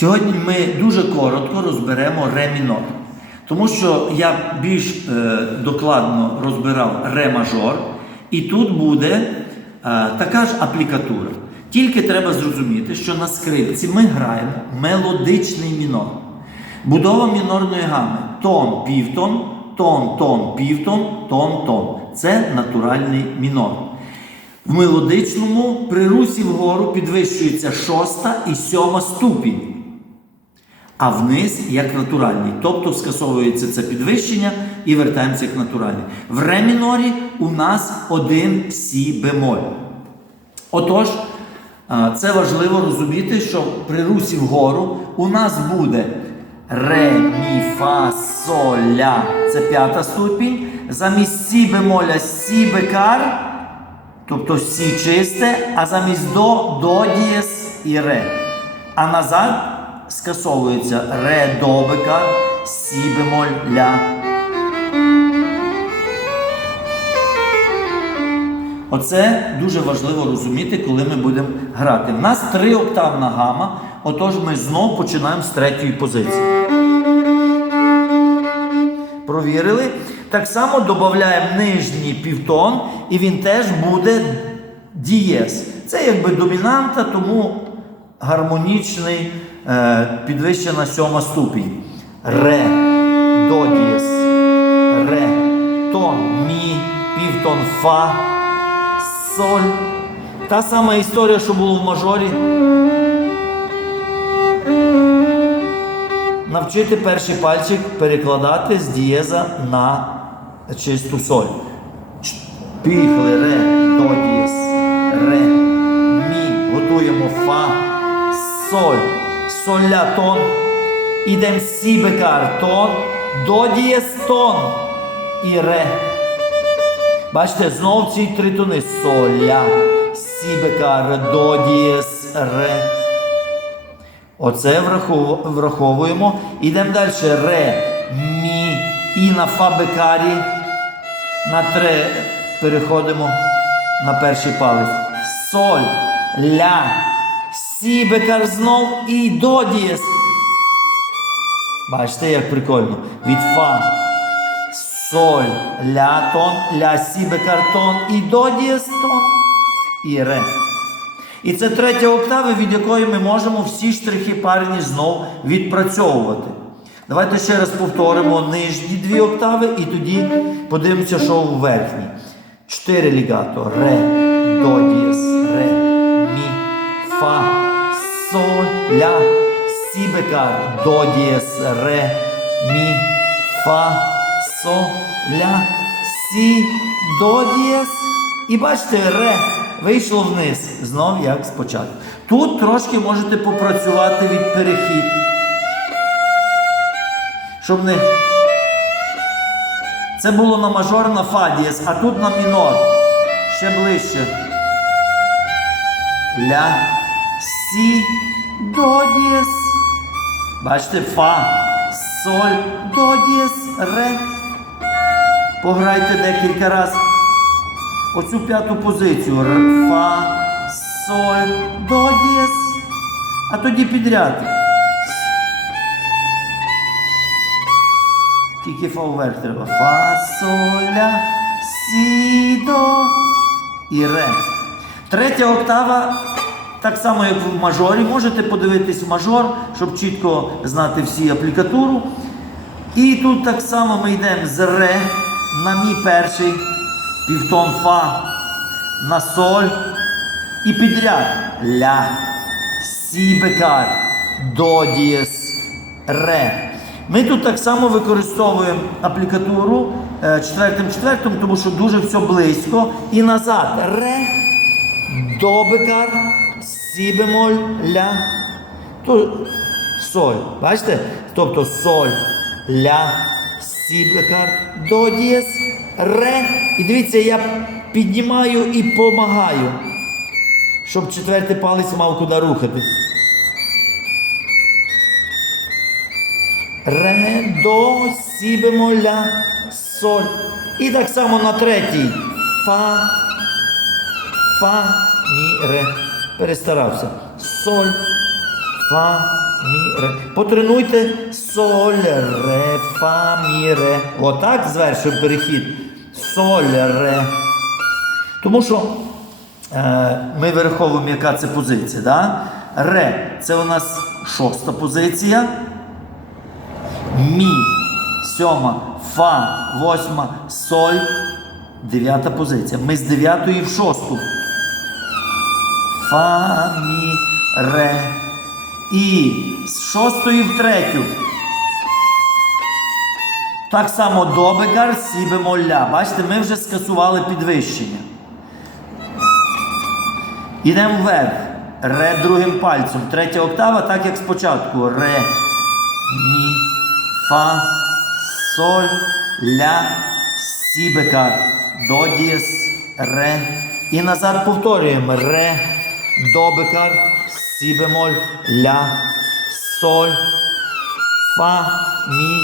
Сьогодні ми дуже коротко розберемо ре мінор. Тому що я більш е, докладно розбирав ре мажор, і тут буде е, така ж аплікатура. Тільки треба зрозуміти, що на скрипці ми граємо мелодичний мінор. Будова мінорної гами тон, півтон, тон, тон, півтон, тон, тон. Це натуральний мінор. В мелодичному при русі вгору підвищується шоста і сьома ступінь, а вниз як натуральний. Тобто скасовується це підвищення і вертаємося як натуральний. В ре мінорі у нас один сі бемоль. Отож, це важливо розуміти, що при русі вгору у нас буде ре, мі, фа, соль, ля. Це п'ята ступінь. Замість сі бемоля сі бекар. Тобто сі чисте, а замість до до дієс і ре. А назад скасовується ре до бека, сі бемоль ля. Оце дуже важливо розуміти, коли ми будемо грати. В нас три октавна гама, отож ми знову починаємо з третьої позиції. Провірили. Так само додаємо нижній півтон, і він теж буде дієс. Це якби домінанта, тому гармонічний підвищена сьома ступінь. Ре, до дієс, ре, тон, мі, півтон, фа, соль. Та сама історія, що було в мажорі. Навчити перший пальчик перекладати з дієза на чисту соль. Поїхали ре, до дієз, ре, мі, готуємо фа, соль, соля тон. Ідемо сі бекар тон, до дієз тон і ре. Бачите, знову ці три тони. Соля, сі бекар, до дієз, ре. Оце враховуємо. Ідемо далі. Ре, мі, і на фа бекарі. На тре переходимо на перший палець. Соль, ля, сі бекар знов і до. Бачите, як прикольно. Від фа. Соль, ля тон, ля сі бекар тон і до тон і ре. І це третя октава, від якої ми можемо всі штрихи парні знов відпрацьовувати. Давайте ще раз повторимо нижні дві октави і тоді подивимося, що у верхній. Чотири лігато. Ре, до дієс, ре, мі, фа, соль, ля, сі бекар, до дієс, ре, мі, фа, соль, ля, сі, до дієс. І бачите, ре вийшло вниз. Знов як спочатку. Тут трошки можете попрацювати від перехід. Щоб не. Це було на мажор на фа дієс, а тут на мінор. Ще ближче. Ля, сі, до дієс. Бачите, фа, соль, до дієс, ре. Пограйте декілька разів оцю п'яту позицію. Фа, соль, до дієс. А тоді підряд. Тільки фа вверх треба. Фа, соль, ля, сі, до і ре. Третя октава, так само, як в мажорі. Можете подивитись в мажор, щоб чітко знати всі аплікатуру. І тут так само ми йдемо з ре на мі перший півтон фа на соль і підряд ля, сі бекар, до дієс, ре. Ми тут так само використовуємо аплікатуру е, четвертим четвертим, тому що дуже все близько. І назад ре, до бекар, сі бемоль, ля, то соль. Бачите? Тобто соль, ля, сі бекар, до дієс, ре. І дивіться, я піднімаю і помагаю, щоб четвертий палець мав куди рухати. Ре, до, сі бемоль, ля, соль. І так само на третій. Фа, фа, мі, ре. Перестарався. Соль, фа, мі, ре. Потренуйте соль, ре, фа, мі, ре. Отак звершив перехід. Соль, ре. Тому що е, ми вираховуємо, яка це позиція. Да? Ре це у нас шоста позиція. Мі, сьома, фа, восьма, соль, дев'ята позиція. Ми з дев'ятої в шосту. Фа, мі, ре. І з шостої в третю. Так само до бемоль, сі бемоль, ля. Бачите, ми вже скасували підвищення. Ідемо вверх. Ре другим пальцем. Третя октава, так як спочатку. Ре, мі, фа, соль, ля, сі бекар. До дієс, ре. І назад повторюємо. Ре, до бекар, сі бемоль, ля, соль, фа, мі,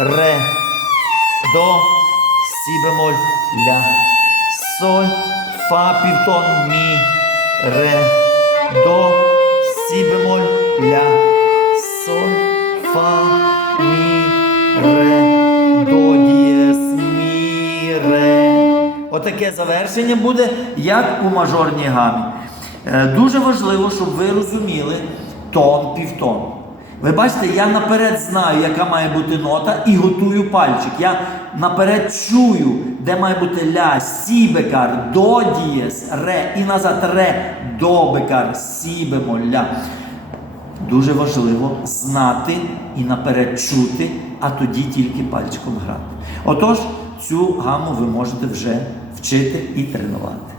ре, до, сі бемоль, ля, соль, фа, півтон, мі, ре, до, сі бемоль, ля, соль, фа, мі, ре, до, дієс, мі, ре. Отаке завершення буде, як у мажорній гамі. Е, Дуже важливо, щоб ви розуміли тон півтон. Ви бачите, я наперед знаю, яка має бути нота, і готую пальчик. Я наперед чую, де має бути ля, сі бекар, до дієс, ре, і назад ре, до бекар, сі бемоль, ля. Дуже важливо знати і наперед чути, а тоді тільки пальчиком грати. Отож, цю гаму ви можете вже вчити і тренувати.